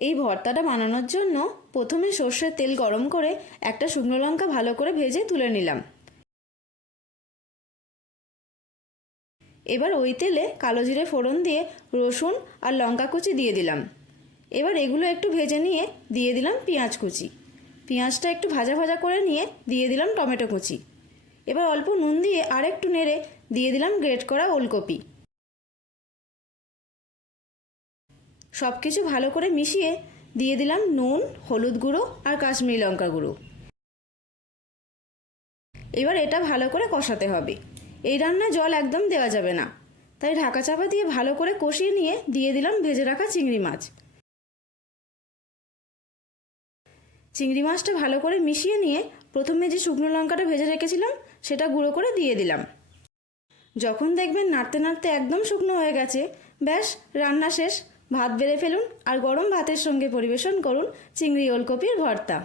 এই ভর্তাটা বানানোর জন্য প্রথমে সর্ষের তেল গরম করে একটা শুকনো লঙ্কা ভালো করে ভেজে তুলে নিলাম। এবার ওই তেলে কালো জিরে ফোড়ন দিয়ে রসুন আর লঙ্কা কুচি দিয়ে দিলাম। এবার এগুলো একটু ভেজে নিয়ে দিয়ে দিলাম পেঁয়াজ কুচি। পেঁয়াজটা একটু ভাজা ভাজা করে নিয়ে দিয়ে দিলাম টমেটো কুচি। এবার অল্প নুন দিয়ে আর একটু নেড়ে দিয়ে দিলাম গ্রেট করা ওলকপি। সব কিছু ভালো করে মিশিয়ে দিয়ে দিলাম নুন, হলুদ গুঁড়ো আর কাশ্মীরি লঙ্কা গুঁড়ো। এবার এটা ভালো করে কষাতে হবে। এই রান্নায় জল একদম দেওয়া যাবে না, তাই ঢাকা চাপা দিয়ে ভালো করে কষিয়ে নিয়ে দিয়ে দিলাম ভেজে রাখা চিংড়ি মাছ। চিংড়ি মাছটা ভালো করে মিশিয়ে নিয়ে প্রথমে যে শুকনো লঙ্কাটা ভেজে রেখেছিলাম সেটা গুঁড়ো করে দিয়ে দিলাম। যখন দেখবেন নাড়তে নাড়তে একদম শুকনো হয়ে গেছে, ব্যাস রান্না শেষ। ভাত বেড়ে ফেলুন আর গরম ভাতের সঙ্গে পরিবেশন করুন চিংড়ি ওলকপির ভর্তা।